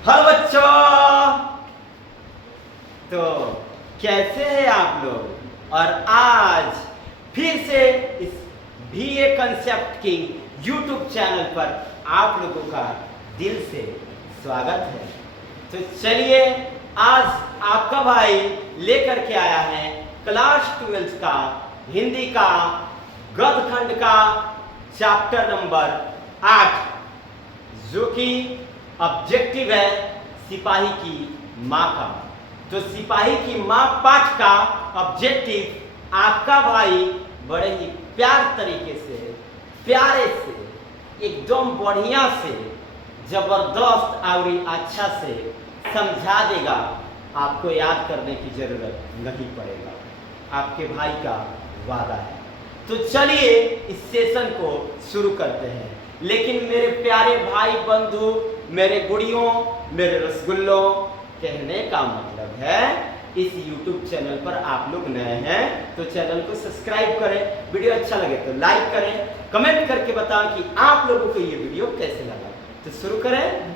Hello बच्चों। तो कैसे हैं आप लोग? और आज फिर से इस BA concept king YouTube channel पर आप लोगों का दिल से स्वागत है। तो चलिए, आज आपका भाई लेकर के आया है क्लास 12 का हिंदी का गद्य खंड का चैप्टर नंबर 8, जो कि ऑब्जेक्टिव है सिपाही की माँ का। तो सिपाही की माँ पाठ का ऑब्जेक्टिव आपका भाई बड़े ही प्यार तरीके से, प्यारे से, एकदम बढ़िया से, जबरदस्त और अच्छा से समझा देगा। आपको याद करने की जरूरत नहीं पड़ेगा, आपके भाई का वादा है। तो चलिए इस सेशन को शुरू करते हैं। लेकिन मेरे प्यारे भाई बंधु, मेरे गुड़ियों, मेरे रसगुल्लों, कहने का मतलब है इस YouTube चैनल पर आप लोग नए हैं तो चैनल को सब्सक्राइब करें, वीडियो अच्छा लगे तो लाइक करें, कमेंट करके बताएं कि आप लोगों को ये वीडियो कैसे लगा। तो शुरू करें।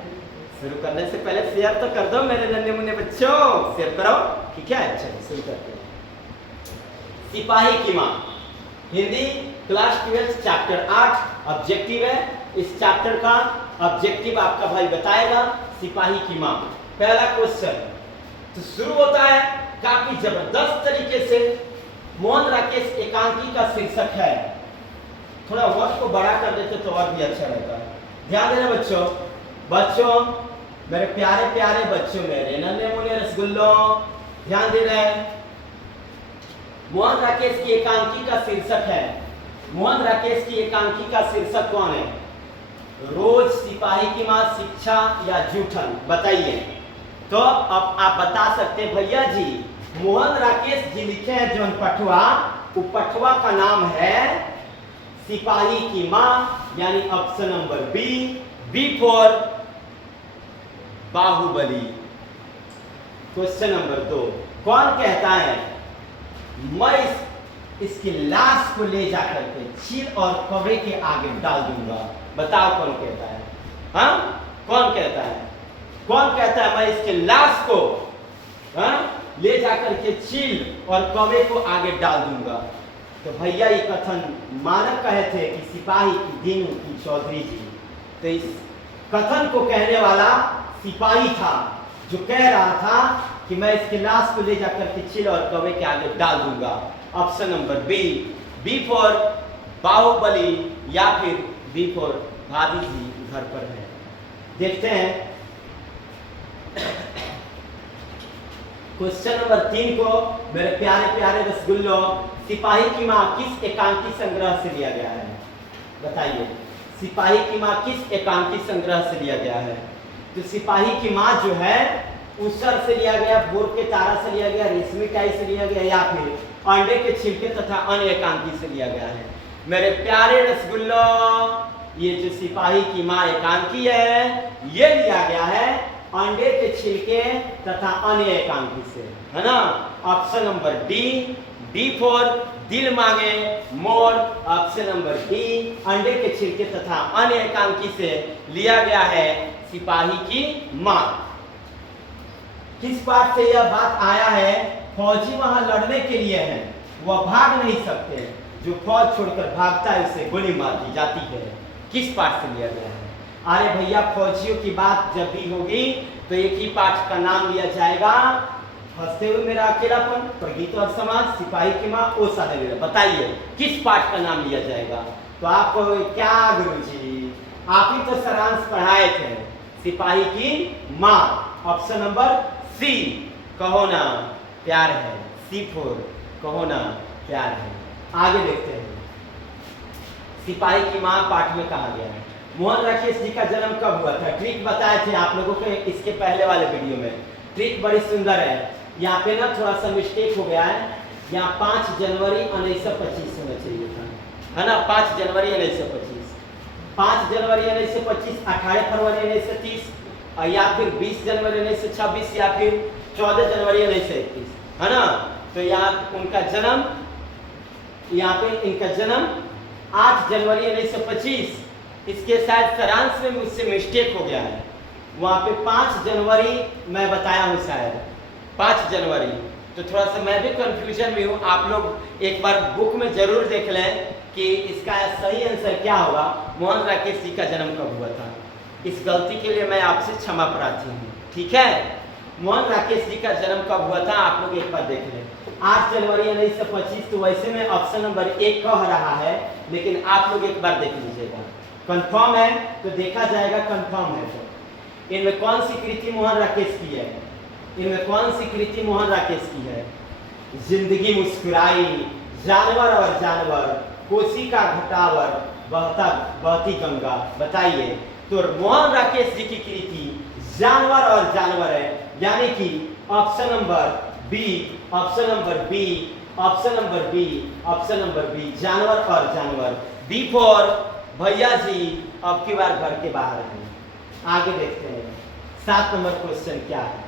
शुरू करने से पहले शेयर तो कर दो मेरे नन्हे मुन्ने बच्चों, शेयर करो, ठीक है? चलिए शुरू करते हैं। सिपाही की माँ, हिंदी क्लास 12 चैप्टर 8 ऑब्जेक्टिव है। इस चैप्टर का ऑब्जेक्टिव आपका भाई बताएगा, सिपाही की माँ। पहला क्वेश्चन तो शुरू होता है काफी जबरदस्त तरीके से। मोहन राकेश एकांकी का शीर्षक है। थोड़ा वर्ड को बड़ा कर देते तो और भी अच्छा रहता है। ध्यान देना बच्चों, बच्चों, मेरे प्यारे प्यारे बच्चों, मेरे नन्हे मुन्ने रसगुल्लों, ध्यान दे रहे हैं। मोहन राकेश की एकांकी का शीर्षक है। मोहन राकेश की एकांकी का शीर्षक कौन है? रोज सिपाही की माँ, शिक्षा या जूठन? बताइए। तो अब आप बता सकते हैं भैया जी, मोहन राकेश जी लिखे हैं जो पठवा, वो पठवा का नाम है सिपाही की माँ, यानी option number B, B for Baahubali. Question number 2, कौन कहता है मैं इसकी लाश को ले जाकर के चील और कौवे के आगे डाल दूंगा? बताओ कौन कहता है? हाँ, कौन कहता है? कौन कहता है मैं इसके लाश को ले जाकर के चील और कौवे को आगे डाल दूंगा? तो भैया ये कथन मानक कहे थे कि सिपाही की दीनू की चौधरी जी। तो इस कथन को कहने वाला सिपाही था जो कह रहा था कि मैं इसके लाश को ले जाकर के चील और कौवे के आगे डाल दूंगा। Option number B, B for Baahubali, या फिर बी फॉर भाभी जी घर पर है। देखते हैं क्वेश्चन नंबर 3 को। मेरे प्यारे प्यारे रसगुल्लों, सिपाही की माँ किस एकांकी संग्रह से लिया गया है? बताइए, सिपाही की माँ किस एकांकी संग्रह से लिया गया है? तो सिपाही की माँ जो है उसर से लिया गया, बोर के तारा से लिया गया, रेशमी टाई से लिया गया, या फिर अंडे के छिलके तथा अन्य एकांकी से लिया गया है। मेरे प्यारे रसगुल्लों, ये जो सिपाही की माँ एकांकी है ये लिया गया है अंडे के छिलके तथा अन्य एकांकी से, है ना? Option number D, D for दिल मांगे मोर। ऑप्शन नंबर डी, अंडे के छिलके तथा अन्य एकांकी से लिया गया है सिपाही की माँ। किस बात से यह बात आया है? फौजी वहां लड़ने के लिए है, वह भाग नहीं सकते, जो फौज छोड़कर भागता है उसे गोली मार दी जाती है। किस पाठ से लिया गया है? अरे भैया, फौजियों की बात जब भी होगी तो एक ही पाठ का नाम लिया जाएगा, हंसते हुए मेरा अकेलापन, प्रगीत और समाज, सिपाही की माँ, ओ सादे मेरा। बताइए किस पाठ का नाम लिया जाएगा? तो आप क्या गुरुजी, आप ही तो सारांश पढ़ाए थे, सिपाही की माँ। ऑप्शन नंबर सी, कहो ना प्यार है, सी फोर, कहो ना प्यार है। आगे देखते हैं, सिपाही की माँ पाठ में कहा गया है मोहन राकेश जी का जन्म कब हुआ था? ट्रिक बताए थे आप लोगों को इसके पहले वाले वीडियो में। ट्रिक बड़ी सुंदर है। यहाँ पे ना थोड़ा सा मिस्टेक हो गया है, यहाँ 5 जनवरी 1925 होना चाहिए था, है ना? 5 जनवरी 1925, 5 जनवरी 1925, 18 फरवरी 1930, या फिर 20 जनवरी 1926, या फिर 14 जनवरी 1931, है ना? तो यहाँ उनका जन्म, यहाँ पे इनका जन्म 8 जनवरी 1925। इसके शायद सारांश में मुझसे मिस्टेक हो गया है, वहाँ पे 5 जनवरी मैं बताया हूँ शायद, 5 जनवरी। तो थोड़ा सा मैं भी कंफ्यूजन में हूँ, आप लोग एक बार बुक में जरूर देख लें कि इसका सही आंसर क्या होगा। मोहन राकेश जी का जन्म कब हुआ था? इस गलती के लिए मैं आपसे क्षमा प्रार्थी हूँ, ठीक है। मोहन राकेश जी का जन्म कब हुआ था आप लोग एक बार देख लें। 8 जनवरी 1925। तो वैसे में ऑप्शन नंबर 1 कह रहा है, लेकिन आप लोग एक बार देख लीजिएगा। कंफर्म है तो देखा जाएगा, कंफर्म है तो इनमें कौन सी कृति मोहन राकेश की है? इनमें कौन सी कृति मोहन राकेश की है? जिंदगी मुस्कुराई, जानवर और जानवर, कोसी का घटावर, बहता बहती गंगा। बताइए, तो मोहन राकेश जी की कृति जानवर और जानवर है, यानी कि option number B, option number B, option number B, option number B, जानवर और जानवर। बी फॉर भैया जी अब की बार घर के बाहर हैं। आगे देखते हैं 7 नंबर क्वेश्चन क्या है।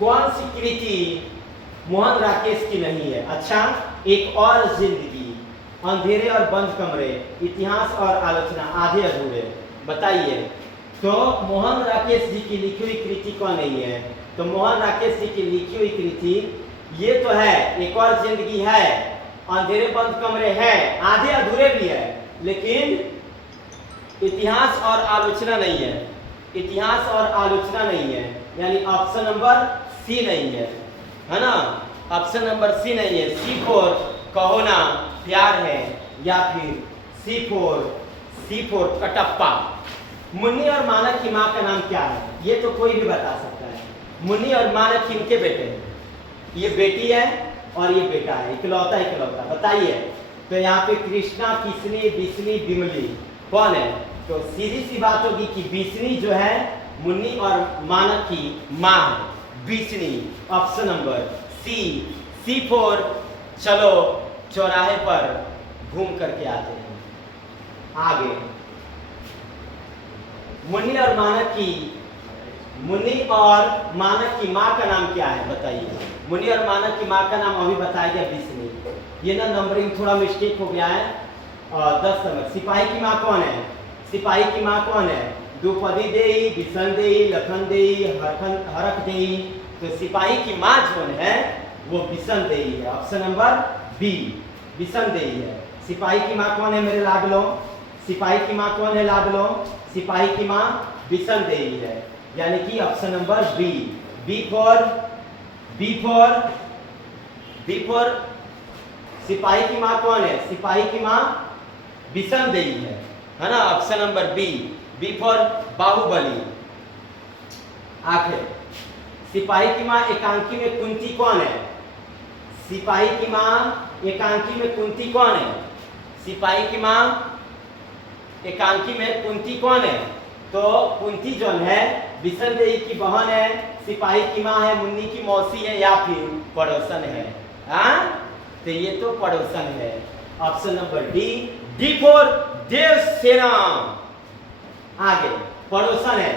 कौन सी कृति मोहन राकेश की नहीं है? अच्छा, एक और जिंदगी, अंधेरे और बंद कमरे, इतिहास और आलोचना, आधे अधूरे। बताइए, तो मोहन राकेश जी की लिखी हुई कृति कौन नहीं है? तो मोहन राकेश जी की लिखी हुई कृति ये तो है, एक और जिंदगी है, अंधेरे बंद कमरे है, आधे अधूरे भी है, लेकिन इतिहास और आलोचना नहीं है। इतिहास और आलोचना नहीं है, यानी ऑप्शन नंबर सी नहीं है ना? ऑप्शन नंबर सी नहीं है। सी फोर कहो ना प्यार है, या फिर सी फोर कटप्पा। मुन्नी और मानक की माँ का नाम क्या है? ये तो कोई भी बता सकता है। मुन्नी और मानक किनके बेटे हैं? ये बेटी है और ये बेटा है, इकलौता इकलौता। बताइए, तो यहाँ पे कृष्णा, किसनी, बिस्नी, बिमली कौन है? तो सीधी सी बात होगी कि बिस्नी जो है मुन्नी और मानक की माँ है, बिस्नी। Option number C four. चलो चौराहे पर घूम करके आते हैं। आगे, मुन्नी और मानक की माँ का नाम क्या है? बताइए। मुन्नी और मानक की माँ का नाम अभी बताया गया, बिस्नी। ये ना नंबरिंग थोड़ा मिस्टेक हो गया है। 10 नंबर, सिपाही की माँ कौन है? सिपाही की माँ कौन है? द्रौपदी देई, बिसन देई, लखन देई, हरख देई। तो सिपाही की माँ जो है वो बिसन देई है। ऑप्शन नंबर बी, बिसन देई है। सिपाही की माँ कौन है मेरे लाडलो? सिपाही की माँ कौन है लाडलो? सिपाही की माँ बिसन देई है, यानी कि option number B. B for सिपाही की माँ कौन है? सिपाही की माँ बिसन देई है ना? Option number B. B for Baahubali. आखिर, सिपाही की माँ एकांकी में कुंती कौन है? सिपाही की माँ एकांकी में कुंती कौन है? सिपाही की माँ एकांकी में कुंती कौन है? तो कुंती जो है बिसन देई की बहन है, सिपाही की माँ है, मुन्नी की मौसी है, या फिर पड़ोसन है? तो ये तो पड़ोसन है। Option number D for Devasena. आगे, पड़ोसन है,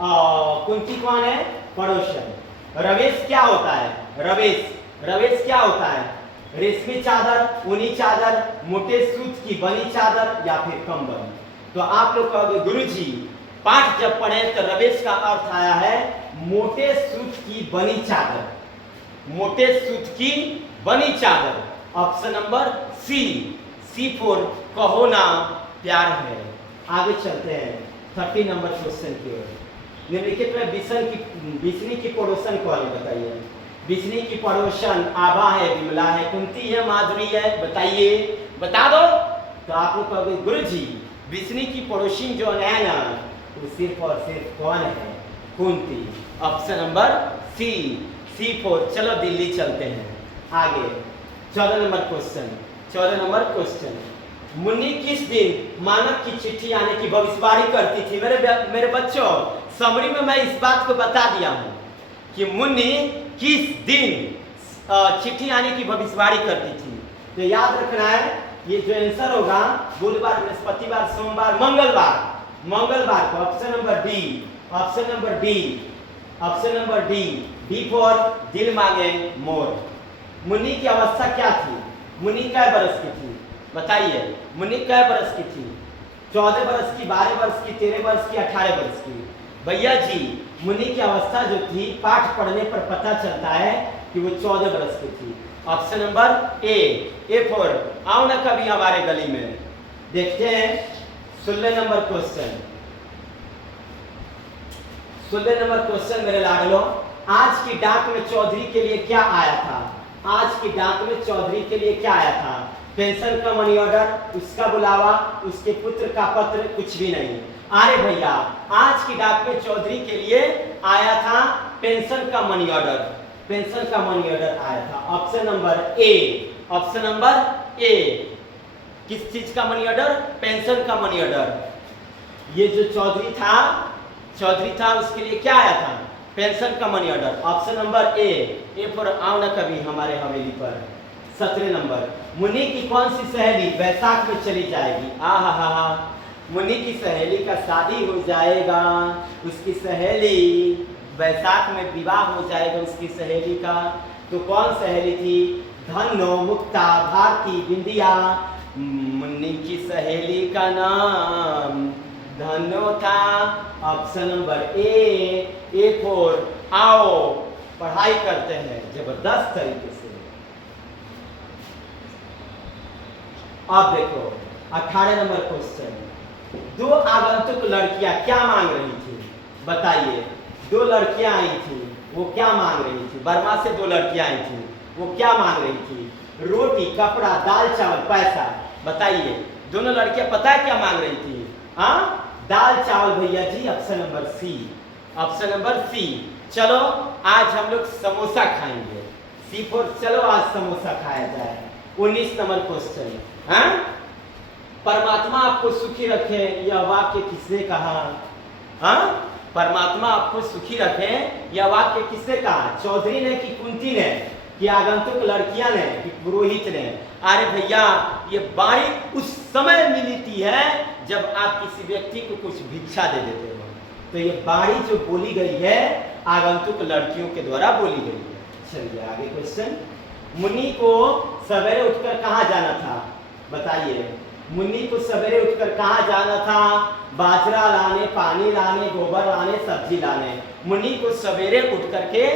कुंती कौन है? पड़ोसन। रवेश क्या होता है? रवेश क्या होता है? रेशमी चादर, ऊनी चादर, मोटे सूत की बनी चादर, या फिर कंबल। तो आप लोग कहोगे गुरुजी पाठ जब पढ़े तो रवेश का अर्थ आया है मोटे सूत की बनी चादर। मोटे सूत की बनी चादर। ऑप्शन नंबर सी फोर कहो ना प्यार है। आगे चलते हैं 30 नंबर क्वेश्चन की ओर। निम्नलिखित में बिस्नी की पड़ोसन कौन है? बताइए। बिस्नी की पड़ोसन आभा है, विमला है, कुंती है, माधुरी है। बताइए, बता दो। तो आप लोग कहोगे गुरुजी बिस्नी की पड़ोसी जो है ना वो सिर्फ और सिर्फ कौन है? Kunti. Option number C four. चलो दिल्ली चलते हैं। आगे 14 नंबर क्वेश्चन। मुन्नी किस दिन मानक की चिट्ठी आने की भविष्यवाणी करती थी? मेरे बच्चों, समरी में मैं इस बात को बता दिया हूं कि मुन्नी किस दिन चिट्ठी आने की भविष्यवाणी करती थी। तो याद रखना है, ये जो आंसर होगा बुधवार, बृहस्पतिवार, सोमवार, मंगलवार को। ऑप्शन नंबर डी फॉर दिल मांगे मोर। मुन्नी की अवस्था क्या थी? मुन्नी कै बरस की थी? बताइए, मुन्नी कै बरस की थी? 14 वर्ष की, 12 वर्ष की, 13 वर्ष की, 18 वर्ष की। भैया जी मुनि की अवस्था जो थी पाठ पढ़ने पर पता चलता है कि वो 14 वर्ष की थी। Option number A for. आओ ना कभी हमारे गली में, देखते हैं 16 नंबर क्वेश्चन। 16 नंबर क्वेश्चन मेरे लाडलो, आज की डाक में चौधरी के लिए क्या आया था? आज की डाक में चौधरी के लिए क्या आया था? पेंशन का मनी ऑर्डर, उसका बुलावा, उसके पुत्र का पत्र, कुछ भी नहीं। अरे भैया आज की डाक में चौधरी के लिए आया था पेंशन का मनी ऑर्डर, पेंशन का मनी ऑर्डर आया था। ऑप्शन नंबर ए, ऑप्शन नंबर ए। किस चीज का मनी ऑर्डर? पेंशन का मनी ऑर्डर। ये जो चौधरी था उसके लिए क्या आया था? पेंशन का money order. Option number A for. आओ ना कभी हमारे हवेली पर। 17 नंबर, मुनि की कौन सी सहेली वैशाख में चली जाएगी? आहा, मुनि की सहेली का शादी हो जाएगा, उसकी सहेली वैशाख में विवाह हो जाएगा उसकी सहेली का। तो कौन सहेली थी? धनो, मुक्ता, भारती, बिंदिया। मुनि की सहेली का नाम धनो था। Option number A for. आओ पढ़ाई करते हैं जबरदस्त तरीके से। अब देखो 18 नंबर क्वेश्चन, दो आगंतुक लड़कियां क्या मांग रही थी? बताइए। दो लड़कियां आई थी, वो क्या मांग रही थी? बर्मा से दो लड़कियां आई थी, वो क्या मांग रही थी? रोटी, कपड़ा, दाल, चावल, पैसा। बताइए दोनों लड़कियां पता है क्या मांग रही थी? हाँ, दाल चावल भैया जी। Option number C, option number C. चलो आज हम लोग समोसा खाएंगे। C four. चलो आज समोसा खाया जाए। 19 नंबर क्वेश्चन, हाँ, परमात्मा आपको सुखी रखे, यह वाक्य किसने कहा? हाँ, परमात्मा आपको सुखी रखे, यह वाक्य किसने कहा? चौधरी ने कि कुंती ने, कि आगंतुक लड़कियां ने, कि पुरोहित ने? अरे भैया ये बाणी उस समय मिलती है जब आप किसी व्यक्ति को कुछ भिक्षा दे देते हो। तो ये बाणी जो बोली गई है आगंतुक लड़कियों के द्वारा बोली गई है। चलिए आगे क्वेश्चन। मुनि को सवेरे उठकर कहाँ जाना था? बताइए। मुनि को सवेरे उठकर कहाँ जाना था? बाजरा लाने, पानी लाने, गोबर लाने, सब्जी लाने। मुनि को सवेरे उठ करके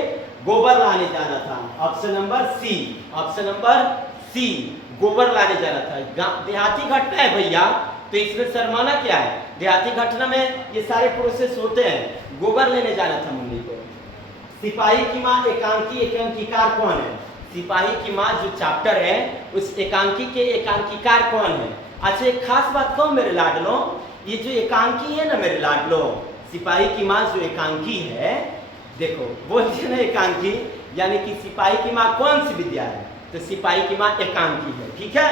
गोबर लाने जाना था। Option number C, option number C, गोबर लाने जाना था। देहाती घटना है भैया, तो इसमें शर्माना क्या है? देहाती घटना में ये सारे प्रोसेस होते हैं। गोबर लेने जाना था मुनि को। सिपाही की माँ एकांकी एकांकीकार कौन है? सिपाही की माँ जो चैप्टर है उस एकांकी के एकांकीकार कौन है? अच्छा एक खास बात कहूँ मेरे लाडलो, ये जो एकांकी है ना मेरे लाडलो, सिपाही की माँ जो एकांकी है, देखो बोलते ना एकांकी, यानी कि सिपाही की माँ कौन सी विद्या है? तो सिपाही की माँ एकांकी है। ठीक है,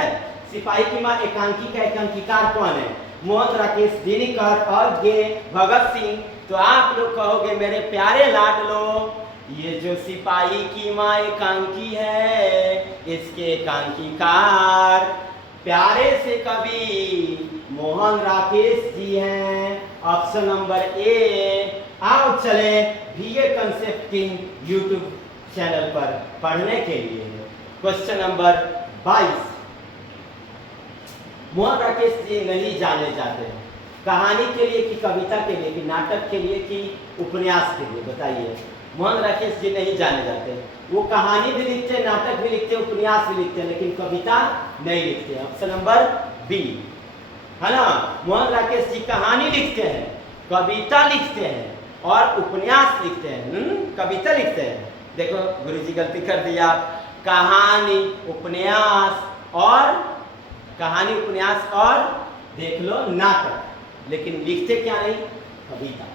सिपाही की माँ एकांकी का एकांकीकार कौन है? मोहन राकेश दिनकर और गे भगत सिंह। तो आप लोग कहोगे मेरे प्यारे लाडलो, ये जो सिपाही की माँ एकांकी है इसके एकांकीकार प्यारे से कवि मोहन राकेश जी हैं। ऑप्शन नंबर ए। आओ चले BA concept king YouTube channel पर पढ़ने के लिए। क्वेश्चन नंबर 22, मोहन राकेश जी नहीं जाने जाते हैं कहानी के लिए कि कविता के लिए कि नाटक के लिए कि उपन्यास के लिए? बताइए। मोहन राकेश जी नहीं जाने जाते, वो कहानी भी लिखते हैं, नाटक भी लिखते हैं, उपन्यास भी लिखते हैं, लेकिन कविता नहीं लिखते। ऑप्शन नंबर बी, है ना। मोहन राकेश जी कहानी लिखते हैं, कविता लिखते हैं और उपन्यास लिखते हैं। कविता लिखते हैं। देखो गुरुजी गलती कर दिया, कहानी उपन्यास और कहानी उपन्यास और देख लो नाटक, लेकिन लिखते क्या नहीं? कविता।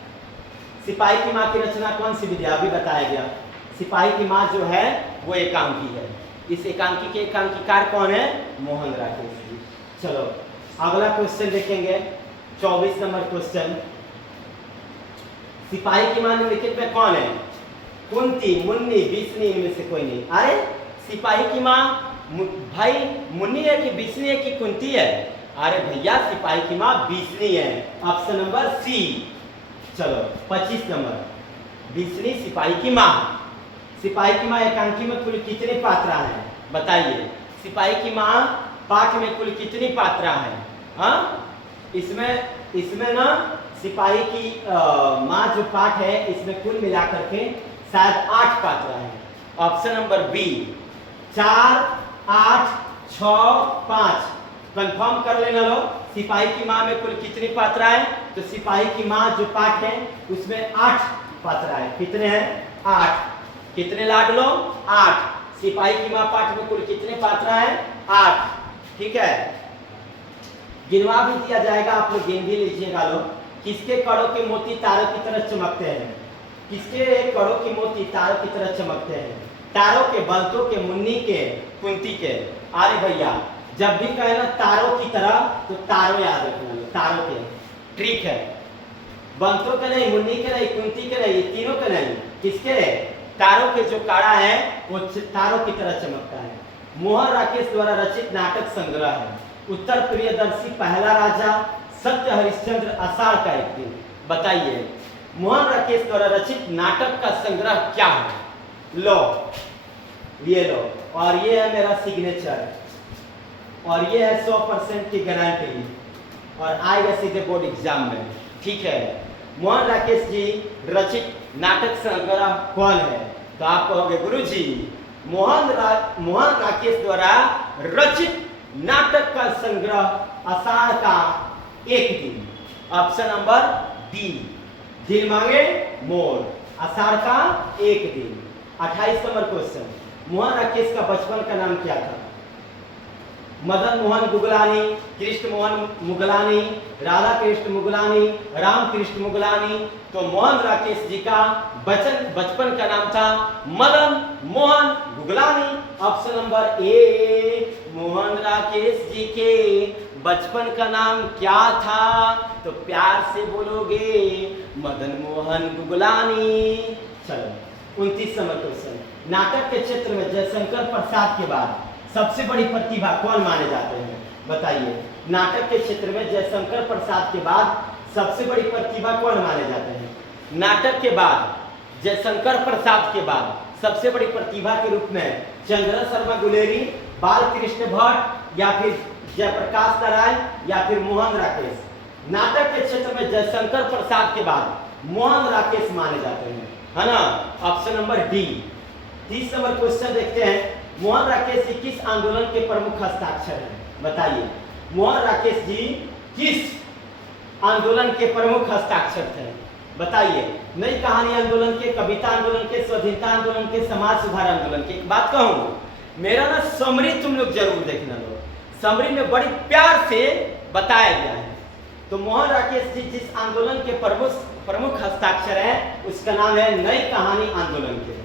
सिपाही की माँ की रचना कौन सी विद्या? अभी बताया गया। सिपाही की माँ जो है वो एकांकी है। इस एकांकी के एकांकीकार कौन है? मोहन राकेश जी। चलो अगला क्वेश्चन देखेंगे, 24 नंबर क्वेश्चन। सिपाही की माँ निम्नलिखित में कौन है? कुंती, मुन्नी, बिस्नी, इनमें से कोई नहीं। अरे सिपाही की माँ भाई मुन्नी है कि बिस्नी है कि कुंती है? अरे भैया सिपाही की माँ बिस्नी है। Option number C. चलो 25 नंबर, बिस्नी सिपाही की माँ। सिपाही की माँ एकांकी में कुल कितनी पात्रा है? बताइए। सिपाही की माँ पाठ में कुल कितनी पात्रा है? हाँ, इसमें ना सिपाही की माँ जो पाठ है, इसमें कुल मिलाकर के शायद 8 पात्रा है। ऑप्शन नंबर बी 4, 8, 6, 5 कंफर्म कर लेना लो। सिपाही की माँ में कुल कितनी पात्रा है? तो सिपाही की माँ जो पाठ है उसमें 8 पात्रा है। कितने हैं? 8। कितने लाड लो? 8। सिपाही की माँ पाठ में कुल कितने पात्रा है? 8। ठीक है, गिनवा भी दिया जाएगा, आप लोग गिन भी लीजिएगा लो। किसके कड़ों के मोती तारों की तरह चमकते हैं? किसके कड़ों के मोती तारों की तरह चमकते हैं? तारों के, बंतों के, मुन्नी के, कुंती के। अरे भैया, जब भी कहे ना तारों की तरह, तो तारों याद रखना लो, तारों के। ट्रिक है, बंतों के नहीं, मुन्नी के नहीं, कुंती के नहीं, तीनों के नहीं। किसके? तारों के जो काड़ा है वो तारों की तरह चमकता है। मोहन राकेश द्वारा रचित नाटक संग्रह है। उत्तर प्रियदर्शी, पहला राजा, सत्य हरिश्चंद्र, आषाढ़ का एक दिन। बताइए, मोहन राकेश द्वारा रचित नाटक का संग्रह क्या है? लो, ये लो, और ये है मेरा सिग्नेचर, और ये है 100% की गारंटी, और आएगा सीधे बोर्ड एग्जाम में। ठीक है, मोहन राकेश जी रचित नाटक संग्रह कौन है? तो आप कहोगे गुरुजी मोहन राकेश द्वारा रचित नाटक का संग्रह आषाढ़ का एक दिन। ऑप्शन नंबर डी, दिल मांगे मोर, आषाढ़ का एक दिन। 28 नंबर क्वेश्चन, मोहन राकेश का बचपन का नाम क्या था? मदन मोहन गुगलानी, कृष्ण मोहन मुगलानी, राधा कृष्ण मुगलानी, राम कृष्ण मुगलानी। तो मोहन राकेश जी का बचपन का नाम था Madan Mohan Guglani. Option number A, Mohan Rakesh ji के बचपन का नाम क्या था? तो प्यार से बोलोगे मदन मोहन गुगलानी। चलो 29 नंबर क्वेश्चन, नाटक के क्षेत्र में जयशंकर प्रसाद के बाद सबसे बड़ी प्रतिभा कौन माने जाते हैं? बताइए, नाटक के क्षेत्र में जयशंकर प्रसाद के बाद सबसे बड़ी प्रतिभा कौन माने जाते हैं? नाटक के बाद, जयशंकर प्रसाद के बाद सबसे बड़ी प्रतिभा के रूप में चंद्र शर्मा गुलेरी, बालकृष्ण भट्ट, या फिर जयप्रकाश नारायण, या फिर मोहन राकेश। नाटक के क्षेत्र में जयशंकर प्रसाद के बाद मोहन राकेश माने जाते हैं, है ना? Option number D. 30 number question देखते हैं, मोहन राकेश जी किस आंदोलन के प्रमुख हस्ताक्षर हैं? बताइए, मोहन राकेश जी किस आंदोलन के प्रमुख हस्ताक्षर थे? बताइए, नई कहानी आंदोलन के, कविता आंदोलन के, स्वाधीनता आंदोलन के, समाज सुधार आंदोलन के। एक बात कहूँ, मेरा ना समरी तुम लोग जरूर देखना लो, समरी में बड़ी प्यार से बताया गया है। तो मोहन राकेश जी जिस आंदोलन के प्रमुख हस्ताक्षर है उसका नाम है नई कहानी आंदोलन के।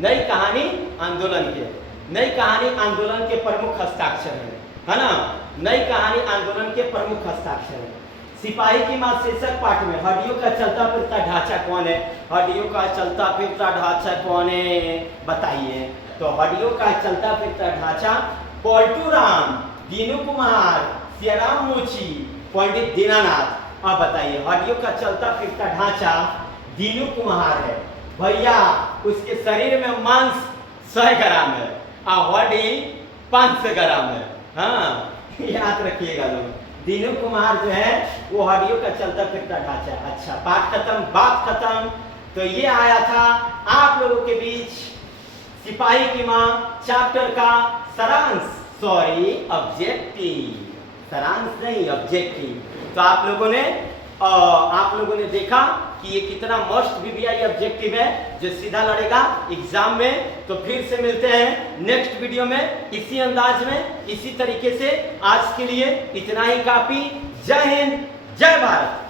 नई कहानी आंदोलन के, नई कहानी आंदोलन के प्रमुख हस्ताक्षर है ना? नई कहानी आंदोलन के प्रमुख हस्ताक्षर है। सिपाही की मां शीर्षक पाठ में हड्डियों का चलता फिरता ढांचा कौन है? हड्डियों का चलता फिरता ढांचा कौन है? बताइए। तो हड्डियों का चलता फिरता ढांचा पलटू राम, दीनू कुमार, सियाराम मोची, पंडित दीनानाथ। अब बताइए, हड्डियों का चलता फिरता ढांचा दीनू कुमार है भैया, उसके शरीर में मांस 100 ग्राम है और हड्डी 500 ग्राम है। हाँ, याद रखिएगा लोग, दीनू कुमार जो है वो हड्डियों का चलता फिरता ढांचा। अच्छा, पाठ खत्म, बात खत्म। तो ये आया था आप लोगों के बीच सिपाही की मां चैप्टर का सारांश, सॉरी ऑब्जेक्टिव, सारांश नहीं ऑब्जेक्टिव। तो आप लोगों ने देखा कि ये कितना मस्ट VVI ऑब्जेक्टिव है जो सीधा लड़ेगा एग्जाम में। तो फिर से मिलते हैं नेक्स्ट वीडियो में इसी अंदाज में, इसी तरीके से। आज के लिए इतना ही काफी। जय हिंद, जय भारत।